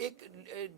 1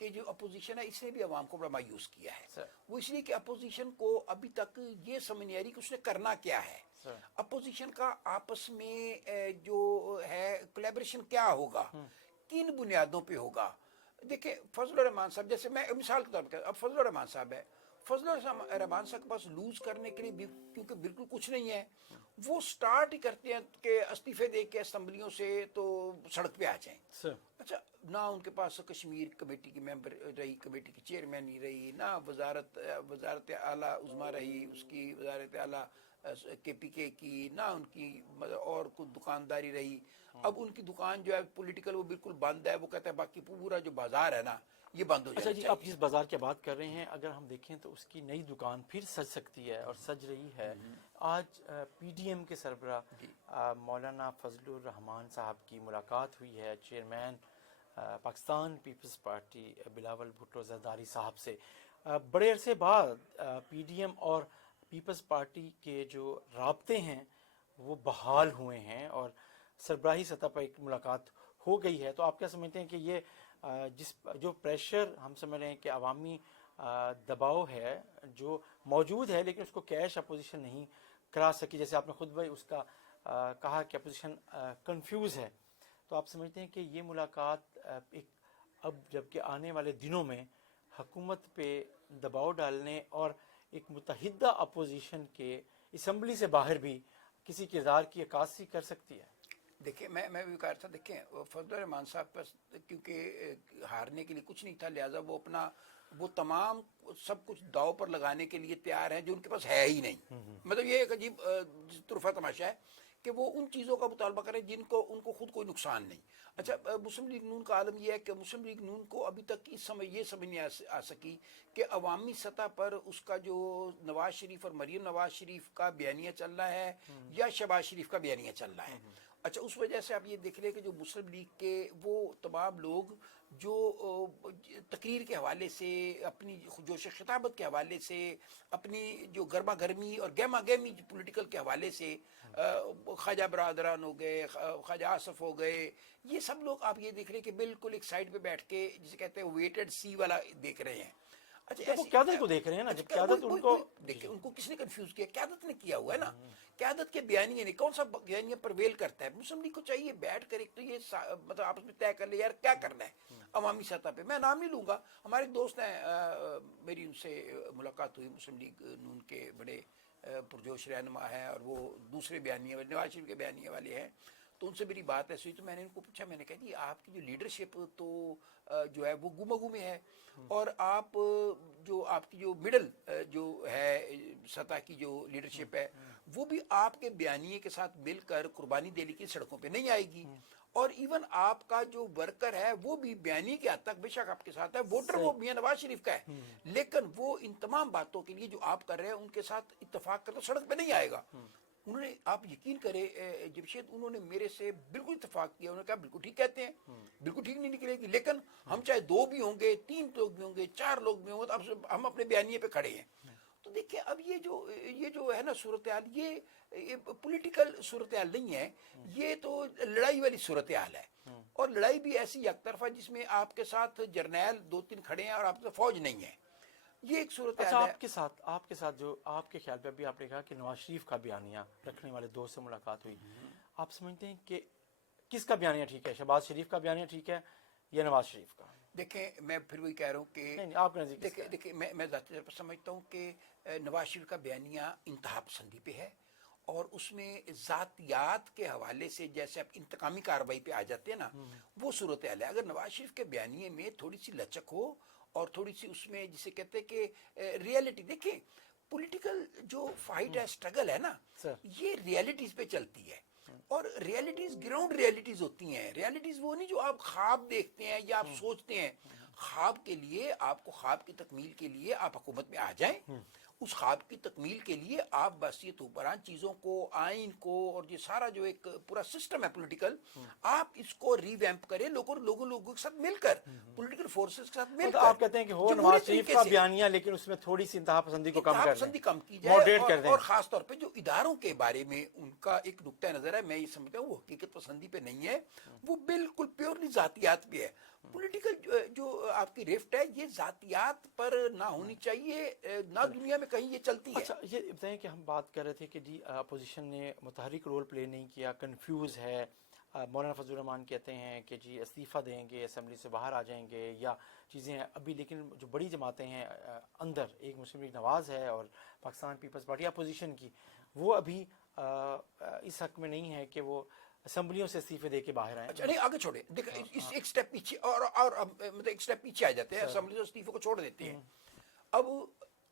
کہ جو اپوزیشن ہے اس نے بھی عوام کو بڑا مایوس کیا ہے. Sir. وہ اس لیے کہ اپوزیشن کو ابھی تک یہ سمجھ نہیں آ رہی کہ اس نے کرنا کیا ہے. Sir. اپوزیشن کا آپس میں جو ہے کولیبریشن کیا ہوگا, کن بنیادوں پہ ہوگا. دیکھیں فضل الرحمان صاحب, جیسے میں مثال کے طور پر اب فضل الرحمان صاحب ہے, فضل الرحمان صاحب کے پاس لوز کرنے کے لیے کیونکہ بالکل کچھ نہیں ہے, وہ سٹارٹ ہی کرتے ہیں کہ استعفے دے کے اسمبلیوں سے تو سڑک پہ آ جائیں. Sir. اچھا, نہ ان کے پاس کشمیر کمیٹی کی ممبر رہی, کمیٹی کی چیئرمین نہیں رہی, نہ وزارت اعلیٰ عظمیٰ رہی, اس کی وزارت اعلیٰ کے پی کے کی, نہ ان کی اور کوئی دکانداری رہی. اب ان کی دکان جو ہے پولیٹیکل وہ بالکل بند ہے. وہ کہتا ہے باقی پورا جو بازار ہے نا یہ بند ہو اچھا جائے. جی, آپ جس بازار کی بات کر رہے ہیں اگر ہم دیکھیں تو اس کی نئی دکان پھر سج سکتی ہے اور سج رہی ہے. آج پی ڈی ایم کے سربراہ مولانا فضل الرحمان صاحب کی ملاقات ہوئی ہے چیئرمین پاکستان پیپلز پارٹی بلاول بھٹو زرداری صاحب سے. بڑے عرصے بعد پی ڈی ایم اور پیپلز پارٹی کے جو رابطے ہیں وہ بحال ہوئے ہیں اور سربراہی سطح پر ایک ملاقات ہو گئی ہے. تو آپ کیا سمجھتے ہیں کہ یہ جو پریشر ہم سمجھ رہے ہیں کہ عوامی دباؤ ہے جو موجود ہے لیکن اس کو کیش اپوزیشن نہیں کرا سکی, جیسے آپ نے خود بھی اس کا کہا کہ اپوزیشن کنفیوز ہے, تو آپ سمجھتے ہیں کہ یہ ملاقات ایک اب جبکہ آنے والے دنوں میں حکومت پہ دباؤ ڈالنے اور ایک متحدہ اپوزیشن کے اسمبلی سے باہر بھی کسی کردار کی عکاسی کر سکتی ہے؟ دیکھیں میں بھی کہہ رہا تھا, دیکھیں فضل الرحمان صاحب پر کیونکہ ہارنے کے لیے کچھ نہیں تھا, لہٰذا وہ تمام سب کچھ داؤ پر لگانے کے لیے تیار ہیں جو ان کے پاس ہے ہی نہیں. مطلب یہ ایک عجیب طرفہ تماشا ہے کہ وہ ان چیزوں کا مطالبہ کریں جن کو ان کو خود کوئی نقصان نہیں. اچھا, مسلم لیگ نون کا عالم یہ ہے کہ مسلم لیگ نون کو ابھی تک یہ سمجھ نہیں آ سکی کہ عوامی سطح پر اس کا جو نواز شریف اور مریم نواز شریف کا بیانیہ چل رہا ہے یا شہباز شریف کا بیانیہ چل رہا ہے. اچھا, اس وجہ سے آپ یہ دیکھ لیں کہ جو مسلم لیگ کے وہ تمام لوگ جو تقریر کے حوالے سے, اپنی جوش خطابت کے حوالے سے, اپنی جو گرما گرمی اور گہما گہمی پولیٹیکل کے حوالے سے, خواجہ برادران ہو گئے, خواجہ آصف ہو گئے, یہ سب لوگ آپ یہ دیکھ رہے ہیں کہ بالکل ایک سائڈ پہ بیٹھ کے جسے کہتے ہیں ویٹڈ سی والا دیکھ رہے ہیں. اچھا, وہ قیادت کو دیکھ رہے ہیں نا, جب قیادت ان کو دیکھیں, ان کو کس نے کنفیوز کیا؟ قیادت نے کیا ہوا ہے نا. قیادت کے بیانیے نہیں, کون سا بیانیہ پرویل کرتا ہے. مسلم لیگ کو چاہیے بیٹھ کر ایک تو یہ مطلب آپس میں طے کر لے یار کیا کرنا ہے عوامی سطح پہ. میں نام نہیں لوں گا, ہمارے دوست ہیں, میری ان سے ملاقات ہوئی, مسلم لیگ نون کے بڑے پرجوش رہنما ہیں اور وہ دوسرے بیانیے والے نواز شریف کے بیانیے والے ہیں. تو ان سے میری بات ایسی ہوئی تو میں نے ان کو پوچھا, میں نے کہا جی آپ کی جو لیڈرشپ تو جو ہے وہ گمگو میں ہے, اور آپ کی جو مڈل جو ہے سطح کی جو لیڈرشپ ہے وہ بھی آپ کے بیانیے کے ساتھ مل کر قربانی دینے کی سڑکوں پہ نہیں آئے گی, اور ایون آپ کا جو ورکر ہے وہ بھی بیانیے کے حد تک بے شک آپ کے ساتھ ہے, ووٹر وہ میاں نواز شریف کا ہے, لیکن وہ ان تمام باتوں کے لیے جو آپ کر رہے ہیں ان کے ساتھ اتفاق کر تو سڑک پہ نہیں آئے گا. انہوں نے, آپ یقین کریں جمشید, انہوں نے میرے سے بالکل اتفاق کیا. انہوں نے کہا بالکل ٹھیک کہتے ہیں, بالکل ٹھیک نہیں نکلے گی, لیکن ہم چاہے 2 بھی ہوں گے, 3 لوگ بھی ہوں گے, 4 لوگ بھی ہوں گے, تو اب ہم اپنے بیانیے پہ کھڑے ہیں. تو دیکھیں اب یہ جو ہے نا صورتحال, یہ پولیٹیکل صورتحال نہیں ہے, یہ تو لڑائی والی صورتحال ہے. اور لڑائی بھی ایسی یک طرفہ جس میں آپ کے ساتھ جرنیل 2-3 کھڑے ہیں اور آپ کے ساتھ فوج نہیں ہے. یہ ایک صورتحال ہے. آپ کے ساتھ جو آپ کے خیال پہ ابھی آپ نے کہا کہ نواز شریف کا بیانیہ رکھنے والے دوست سے ملاقات ہوئی, آپ سمجھتے ہیں کہ کس کا بیانیہ ٹھیک ہے, شہباز شریف کا بیانیہ ٹھیک ہے یا نواز شریف کا؟ دیکھیں میں پھر وہی کہہ رہا ہوں کہ آپ دیکھیں میں ذاتی طور پر سمجھتا ہوں کہ نواز شریف کا بیانیہ انتہا پسندی پہ ہے, اور اس میں ذاتیات کے حوالے سے جیسے آپ انتقامی کارروائی پہ آ جاتے ہیں نا, وہ صورتحال ہے. اگر نواز شریف کے بیانیے میں تھوڑی سی لچک ہو اور تھوڑی سی اس میں جسے کہتے ہیں کہ ریئلٹی, دیکھیں پولیٹیکل جو فائٹ ہے, اسٹرگل ہے نا, یہ ریئلٹیز پہ چلتی ہے, اور ریئلٹیز گراؤنڈ ریئلٹیز ہوتی ہیں. ریئلٹیز وہ نہیں جو آپ خواب دیکھتے ہیں یا آپ سوچتے ہیں. خواب کے لیے آپ کو, خواب کی تکمیل کے لیے آپ حکومت میں آ جائیں, اس خواب کی تکمیل کے لیے آپ بس یہ حکمران چیزوں کو, آئین کو, اور یہ سارا جو ایک پورا سسٹم ہے پولیٹیکل, آپ اس کو ری ویمپ کریں لوگوں کے ساتھ مل کر, پولیٹیکل فورسز کے ساتھ مل کر. آپ کہتے ہیں کہ ہو نواز شریف کا بیانیہ لیکن اس میں تھوڑی سی انتہا پسندی کو کم کی جائے, اور خاص طور پہ جو اداروں کے بارے میں ان کا ایک نقطہ نظر ہے, میں یہ سمجھتا ہوں وہ حقیقت پسندی پہ نہیں ہے, وہ بالکل پیورلی ذاتیات پہ ہے. پولیٹیکل جو آپ کی رفٹ ہے یہ ذاتیات پر نہ ہونی چاہیے، نہ دنیا میں کہیں یہ چلتی ہے. اچھا یہ بتائیں کہ ہم بات کر رہے تھے کہ جی اپوزیشن نے متحرک رول پلے نہیں کیا، کنفیوز ہے. مولانا فضل الرحمان کہتے ہیں کہ جی استعفیٰ دیں گے، اسمبلی سے باہر آ جائیں گے یا چیزیں ابھی، لیکن جو بڑی جماعتیں ہیں اندر، ایک مسلم لیگ نواز ہے اور پاکستان پیپلز پارٹی اپوزیشن کی، وہ ابھی اس حق میں نہیں ہے کہ وہ اسمبلیوں سے استعفے دے کے باہر آئیں. اچھا نہیں آگے چھوڑے، دیکھیں اس ایک سٹیپ پیچھے اور مطلب ایک سٹیپ پیچھے آ جاتے ہیں، اسمبلی سے استعفے کو چھوڑ دیتے ہیں. اب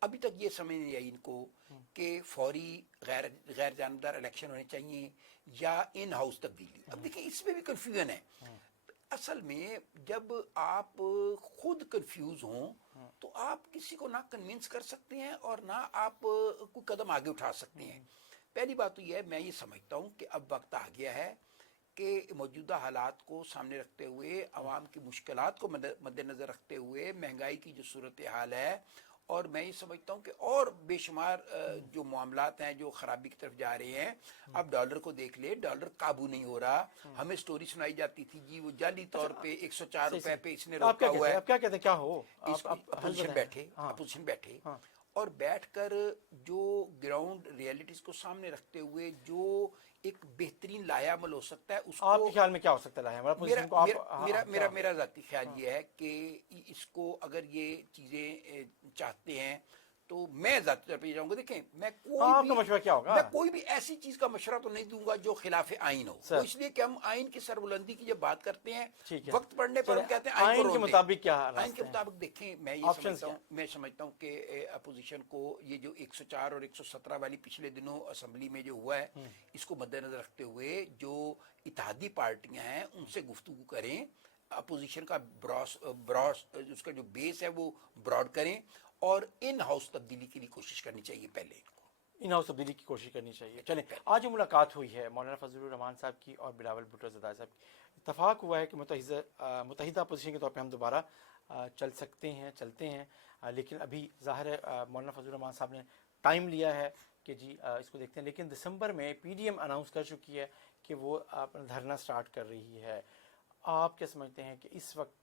ابھی تک یہ سمجھ نہیں آئی ان کو کہ فوری غیر جانبدار الیکشن ہونے چاہیے یا ان ہاؤس تبدیلی. اب دیکھیں اس میں بھی کنفیوژن ہے. اصل میں جب آپ خود کنفیوز ہوں تو آپ کسی کو نہ کنونس کر سکتے ہیں اور نہ آپ کوئی قدم آگے اٹھا سکتے ہیں. پہلی بات تو یہ ہے، میں یہ سمجھتا ہوں کہ اب وقت آ گیا ہے کہ موجودہ حالات کو سامنے رکھتے ہوئے، عوام کی مشکلات کو مد نظر رکھتے ہوئے، مہنگائی کی جو صورتحال ہے، اور میں یہ سمجھتا ہوں کہ اور بے شمار جو معاملات ہیں جو خرابی کی طرف جا رہے ہیں. اب ڈالر کو دیکھ لے، ڈالر قابو نہیں ہو رہا. ہمیں سٹوری سنائی جاتی تھی جی وہ جعلی طور پہ 104 روپے پہ اس نے روکا ہوا ہے. آپ کیا کہتے ہیں کیا ہو؟ اپوزیشن بیٹھے اور بیٹھ کر جو گراؤنڈ ریئلٹیز کو سامنے رکھتے ہوئے جو ایک بہترین لایا عمل ہو سکتا ہے، اس کو آپ کے خیال میں کیا ہو سکتا ہے؟ میرا ذاتی خیال یہ ہے کہ اس کو اگر یہ چیزیں چاہتے ہیں تو میں ذاتی طور پہ یہ چاہوں گا. دیکھیں میں مشورہ کیا ہوگا؟ میں کوئی بھی ایسی چیز کا مشورہ تو نہیں دوں گا جو خلاف آئین ہو. وہ اس لیے کہ ہم آئین کی سربلندی کی جب بات کرتے ہیں وقت پڑھنے پر ہم کہتے ہیں آئین کے مطابق کیا آئین کے مطابق. دیکھیں میں سمجھتا ہوں کہ اپوزیشن کو یہ جو 104 اور 117 والی پچھلے دنوں اسمبلی میں جو ہوا ہے، اس کو مد نظر رکھتے ہوئے جو اتحادی پارٹیاں ہیں ان سے گفتگو کریں، اپوزیشن کا اس کا جو بیس ہے وہ براڈ کریں، اور ان ہاؤس تبدیلی کے لیے کوشش کرنی چاہیے. پہلے ان ہاؤس تبدیلی کی کوشش کرنی چاہیے. چلیں آج جو ملاقات ہوئی ہے مولانا فضل الرحمان صاحب کی اور بلاول بھٹو زدہ صاحب کی، اتفاق ہوا ہے کہ متحدہ اپوزیشن کے طور پہ ہم دوبارہ چلتے ہیں. لیکن ابھی ظاہر ہے مولانا فضل الرحمان صاحب نے ٹائم لیا ہے کہ جی اس کو دیکھتے ہیں. لیکن دسمبر میں پی ڈی ایم اناؤنس کر چکی ہے کہ وہ اپنا دھرنا سٹارٹ کر رہی ہے. آپ کیا سمجھتے ہیں کہ اس وقت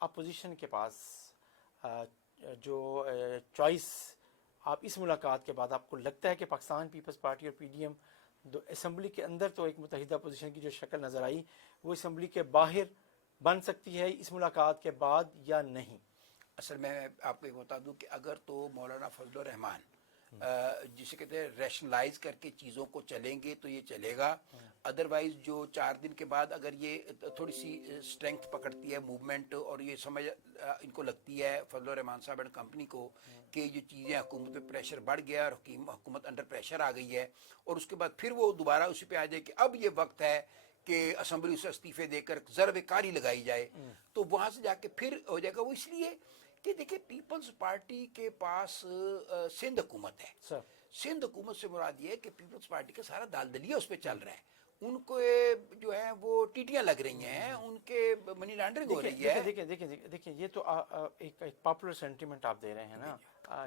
اپوزیشن کے پاس جو چوائس، آپ اس ملاقات کے بعد آپ کو لگتا ہے کہ پاکستان پیپلز پارٹی اور پی ڈی ایم اسمبلی کے اندر تو ایک متحدہ اپوزیشن کی جو شکل نظر آئی وہ اسمبلی کے باہر بن سکتی ہے اس ملاقات کے بعد یا نہیں؟ اصل میں آپ کو یہ بتا دوں کہ اگر تو مولانا فضل الرحمان جسے کہتے ہیں ریشنلائز کر کے چیزوں کو چلیں گے تو یہ چلے گا. ادروائز جو 4 دن کے بعد اگر یہ تھوڑی سی اسٹرینگتھ پکڑتی ہے موومنٹ، اور یہ سمجھ ان کو لگتی ہے فضل الرحمان صاحب اینڈ کمپنی کو کہ جو چیزیں حکومت پہ پریشر بڑھ گیا اور حکومت انڈر پریشر آ گئی ہے، اور اس کے بعد پھر وہ دوبارہ اسی پہ آ جائے کہ اب یہ وقت ہے کہ اسمبلی سے استعفے دے کر ضرب کاری لگائی جائے، تو وہاں سے جا کے پھر ہو جائے گا. وہ اس لیے کہ دیکھیں پیپلز پارٹی کے پاس سندھ حکومت ہے. سندھ حکومت سے مراد یہ ہے کہ پیپلز پارٹی کا سارا دال دلیا اس پہ چل رہا ہے. ان کو جو ہے وہ ٹیٹیاں لگ رہی ہیں، ان کے منی لانڈرنگ ہو رہی ہے. دیکھیں یہ تو ایک پاپولر سینٹیمنٹ آپ دے رہے ہیں نا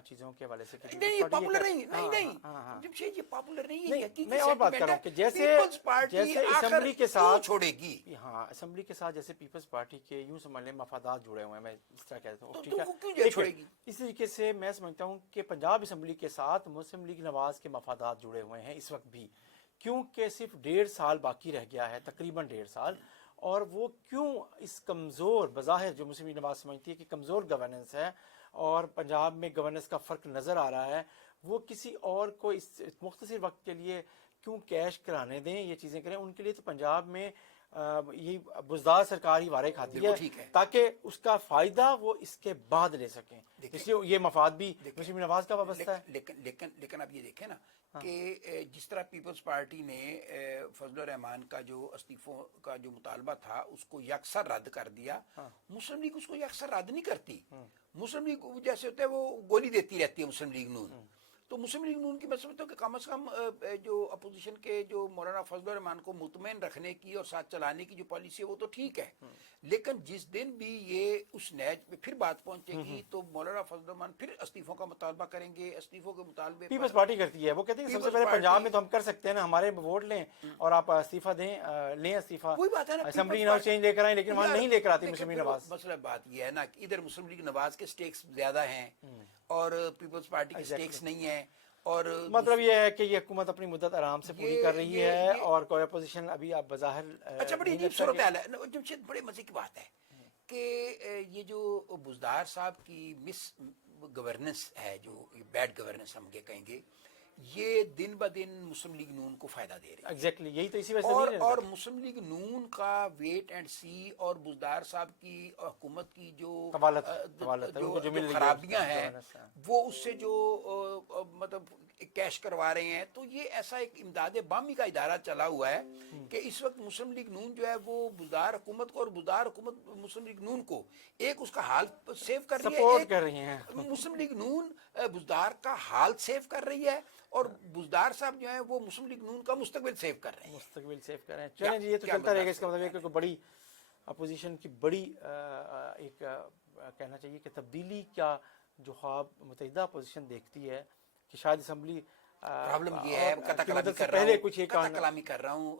چیزوں کے حوالے سے. نہیں یہ پاپولر نہیں جمشید، یہ پاپولر نہیں ہے. میں اور بات کر رہا ہوں کہ جیسے اسمبلی کے ساتھ چھوڑے گی، ہاں اسمبلی کے ساتھ جیسے پیپلز پارٹی کے یوں سمجھ لیں مفادات جڑے ہوئے ہیں، میں اس طرح کہتا ہوں، ٹھیک ہے چھوڑے گی. اس طریقے سے میں سمجھتا ہوں کہ پنجاب اسمبلی کے ساتھ مسلم لیگ نواز کے مفادات جڑے ہوئے ہیں اس وقت بھی، کیونکہ صرف 1.5 سال باقی رہ گیا ہے، تقریباً 1.5 سال. اور وہ کیوں اس کمزور، بظاہر جو مسلم لیگ نواز سمجھتی ہے کہ کمزور گورننس ہے اور پنجاب میں گورننس کا فرق نظر آ رہا ہے، وہ کسی اور کو اس مختصر وقت کے لیے کیوں کیش کرانے دیں، یہ چیزیں کریں. ان کے لیے تو پنجاب میں یہ بزدار سرکار ہی وارے کھاتی ہے تاکہ اس کا فائدہ وہ اس کے بعد لے سکیں. اس لیے یہ مفاد بھی مسلم نواز کا وابستہ ہے. لیکن اب یہ دیکھیں نا کہ جس طرح پیپلز پارٹی نے فضل الرحمان کا جو استعفوں کا جو مطالبہ تھا اس کو یکسر رد کر دیا، مسلم لیگ اس کو یکسر رد نہیں کرتی. مسلم لیگ جیسے ہوتا ہے وہ گولی دیتی رہتی ہے مسلم لیگ نون. تو مسلم لیگ نون کی میں سمجھتا ہوں کہ کم از کم جو اپوزیشن کے جو مولانا فضل الرحمان کو مطمئن رکھنے کی اور ساتھ چلانے کی جو پالیسی ہے وہ تو ٹھیک ہے، لیکن جس دن بھی یہ اس نیج پہ پھر بات پہنچے گی تو مولانا فضل الرحمان پھر استعفوں کا مطالبہ کریں گے. استعفوں کے مطالبے پیپلز پارٹی کرتی ہے، وہ کہتے ہیں سب سے پہلے پنجاب میں تو ہم کر سکتے ہیں نا، ہمارے ووٹ لیں اور آپ استعفیٰ دیں، لیں استعفیٰ، وہی بات ہے نا، اسمبلی نواز چینج لے کر آئیں، لیکن وہاں نہیں لے کر آتی مسلم لیگ نواز. مسئلہ بات یہ ہے نا کہ ادھر مسلم لیگ نواز کے سٹیکس زیادہ ہیں اور پیپلز پارٹی کے سٹیکس نہیں ہیں، اور مطلب یہ ہے کہ یہ حکومت اپنی مدت آرام سے پوری کر رہی ہے اور کوئی اپوزیشن ابھی آپ بظاہر اچھا بڑی عجیب صورتحال ہے. جمشید بڑے مزے کی بات ہے کہ یہ جو بزدار صاحب کی مس گورننس ہے، جو بیڈ گورننس ہم یہ کہیں گے، یہ دن بہ دن مسلم لیگ نون کو فائدہ دے رہی ہے. ایگزیکٹلی یہی تو اسی وجہ سے اور مسلم لیگ نون کا ویٹ اینڈ سی اور بزدار صاحب کی حکومت کی جو خرابیاں ہیں وہ اس سے جو مطلب کیش کروا رہے ہیں، تو یہ ایسا ایک امداد بامی کا ادارہ چلا ہوا ہے کہ اس وقت مسلم لیگ نون جو ہے وہ بزدار حکومت کو اور بزدار حکومت مسلم لیگ نون کو ایک اس کا حال سیو کر رہی ہے، سپورٹ کر رہی ہیں. مسلم لیگ نون بزدار کا حال سیو کر رہی ہے اور بزدار صاحب جو ہیں وہ مسلم لیگ نون کا مستقبل سیو کر رہے ہیں. مستقبل سیو کر رہے ہیں. چلیں جی، یہ تو چلتا رہے گا. اس کا مطلب ہے کہ بڑی اپوزیشن کی بڑی ایک کہنا چاہیے کہ تبدیلی کا جو خواب متحدہ اپوزیشن دیکھتی ہے کہ شاید اسمبلی پرابلم یہ ہے، قطع کلامی کر رہا ہوں،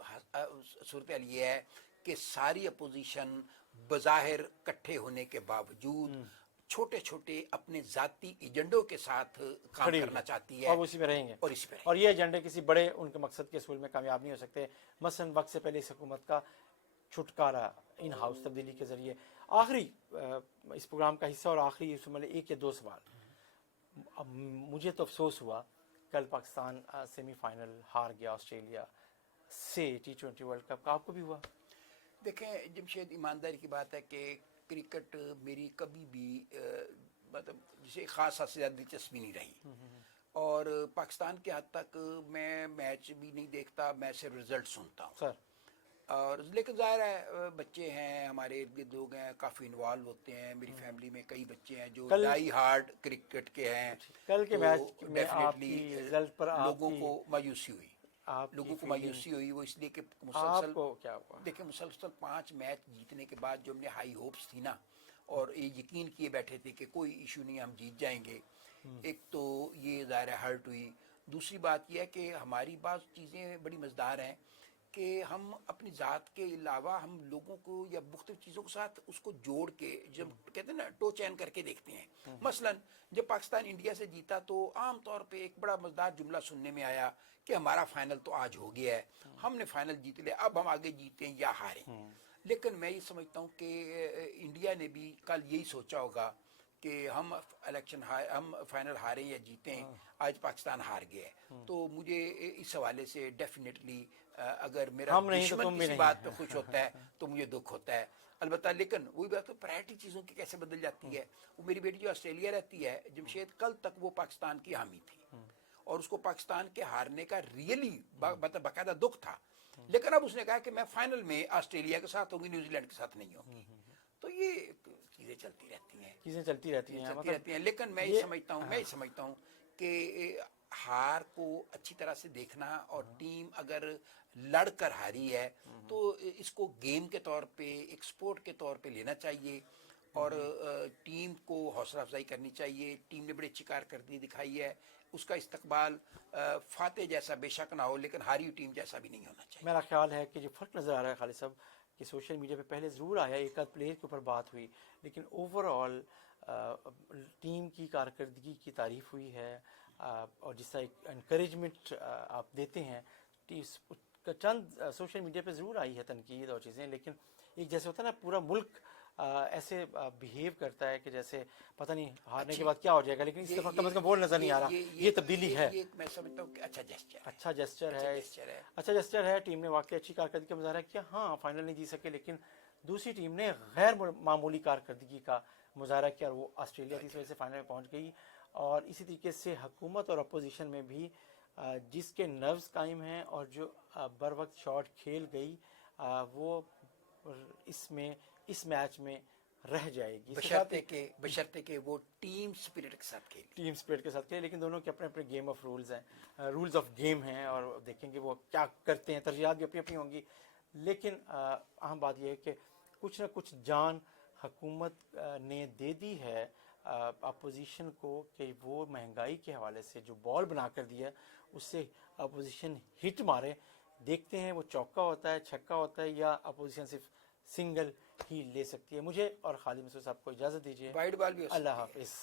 صورتحال یہ ہے کہ ساری اپوزیشن بظاہر کٹھے ہونے کے باوجود چھوٹے چھوٹے اپنے ذاتی ایجنڈوں کے ساتھ کام کرنا چاہتی ہے اور اسی میں رہیں گے، اور یہ ایجنڈے کسی بڑے ان کے مقصد کے حصول میں کامیاب نہیں ہو سکتے. مثلا وقت سے پہلے اس حکومت کا چھٹکارا ان ہاؤس تبدیلی کے ذریعے. آخری اس پروگرام کا حصہ اور آخری اس میں ایک یا دو سوال. اب مجھے تو افسوس ہوا کل پاکستان سیمی فائنل ہار گیا آسٹریلیا سے T20 ورلڈ کپ کا. آپ کو بھی ہوا؟ دیکھیں جمشید، ایمانداری کی بات ہے کہ کرکٹ میری کبھی بھی مطلب جسے خاص سے زیادہ دلچسپی نہیں رہی، اور پاکستان کے حد تک میں میچ بھی نہیں دیکھتا، میں صرف رزلٹ سنتا ہوں. اور لیکن ظاہر ہے بچے ہیں ہمارے ارد گرد، لوگ ہیں کافی انوالو ہوتے ہیں. میری فیملی میں کئی بچے ہیں جو ڈائی ہارڈ کرکٹ کے ہیں. کل کے میچ میں آپ کی رزلٹ پر لوگوں کو مایوسی ہوئی، وہ اس لیے کہ مسلسل دیکھیں مسلسل 5 میچ جیتنے کے بعد جو ہم نے ہائی ہوپس تھی نا، اور یہ یقین کیے بیٹھے تھے کہ کوئی ایشو نہیں، ہم جیت جائیں گے، ایک تو یہ ظاہر ہرٹ ہوئی. دوسری بات یہ ہے کہ ہماری بعض چیزیں بڑی مزیدار ہیں کہ ہم اپنی ذات کے علاوہ ہم لوگوں کو یا مختلف چیزوں کے ساتھ اس کو جوڑ کے جب کہتے ہیں نا ٹو چین کر کے دیکھتے ہیں. مثلا جب پاکستان انڈیا سے جیتا تو عام طور پہ ایک بڑا مزیدار جملہ سننے میں آیا کہ ہمارا فائنل تو آج ہو گیا ہے، ہم نے فائنل جیت لیا، اب ہم آگے جیتیں یا ہاریں. لیکن میں یہ سمجھتا ہوں کہ انڈیا نے بھی کل یہی سوچا ہوگا کہ ہم فائنل ہاریں یا جیتیں، آج پاکستان ہار گیا ہے. تو مجھے اس حوالے سے ڈیفینیٹلی اگر میرا دشمن کسی بات پہ خوش ہوتا ہے تو مجھے دکھ ہوتا ہے البتہ. لیکن وہی بات تو پرائرٹی چیزوں کی کیسے بدل جاتی ہے. وہ میری بیٹی جو آسٹریلیا رہتی ہے جمشید، کل تک وہ پاکستان کی حامی تھی اور اس کو پاکستان کے ہارنے کا ریئلی باقاعدہ دکھ تھا، لیکن اب اس نے کہا کہ میں فائنل میں آسٹریلیا کے ساتھ ہوں گی، نیوزی لینڈ کے ساتھ نہیں ہوں گی. تو یہ چیزیں چلتی رہتی ہیں. لیکن میں یہ سمجھتا ہوں کہ ہار کو اچھی طرح سے دیکھنا، اور ٹیم اگر لڑ کر ہاری ہے تو اس کو گیم کے طور پہ، ایک سپورٹ کے طور پہ لینا چاہیے اور ٹیم کو حوصلہ افزائی کرنی چاہیے. ٹیم نے بڑی اچھی کارکردگی دکھائی ہے، اس کا استقبال فاتح جیسا بے شک نہ ہو لیکن ہاری ہوئی ٹیم جیسا بھی نہیں ہونا چاہیے. میرا خیال ہے کہ جو فرق نظر آ رہا ہے خالد صاحب کہ سوشل میڈیا پہ پہلے ضرور آیا، ایک آدھ پلیئر کے اوپر بات ہوئی، لیکن اوور آل ٹیم کی کارکردگی کی تعریف ہوئی ہے. اور جس طرح ایک انکریجمنٹ آپ دیتے ہیں، چند سوشل میڈیا پہ ضرور آئی ہے تنقید اور چیزیں، لیکن ایک جیسے ہوتا ہے نا پورا ملک ایسے بہیو کرتا ہے کہ جیسے پتہ نہیں ہارنے کے بعد کیا ہو جائے گا، لیکن اس دفعہ کم از کم وہ نظر نہیں آ رہا. یہ تبدیلی ہے، میں سمجھتا ہوں کہ اچھا جسچر ہے. ٹیم نے واقعی اچھی کارکردگی کا مظاہرہ کیا. ہاں فائنل نہیں جیت سکے، لیکن دوسری ٹیم نے غیر معمولی کارکردگی کا مظاہرہ کیا اور وہ آسٹریلیا کی وجہ سے فائنل میں پہنچ گئی. اور اسی طریقے سے حکومت اور اپوزیشن میں بھی جس کے نروز قائم ہیں اور جو بر وقت شاٹ کھیل گئی، وہ اس میچ میں رہ جائے گی. اس کے ساتھ بشرطے کہ وہ ٹیم اسپرٹ کے ساتھ کھیلے. ٹیم اسپرٹ کے ساتھ کھیلے, لیکن دونوں کے اپنے اپنے گیم آف رولز ہیں, رولز آف گیم ہیں, اور دیکھیں گے وہ کیا کرتے ہیں. ترجیحات بھی اپنی اپنی ہوں گی, لیکن اہم بات یہ ہے کہ کچھ نہ کچھ جان حکومت نے دے دی ہے اپوزیشن کو کہ وہ مہنگائی کے حوالے سے جو بال بنا کر دیا اس سے اپوزیشن ہٹ مارے. دیکھتے ہیں وہ چوکا ہوتا ہے, چھکا ہوتا ہے, یا اپوزیشن صرف سنگل ہی لے سکتی ہے. مجھے اور خالد مسعود صاحب کو اجازت دیجیے. وائٹ بال بھی ہو سکتی ہے. اللہ حافظ.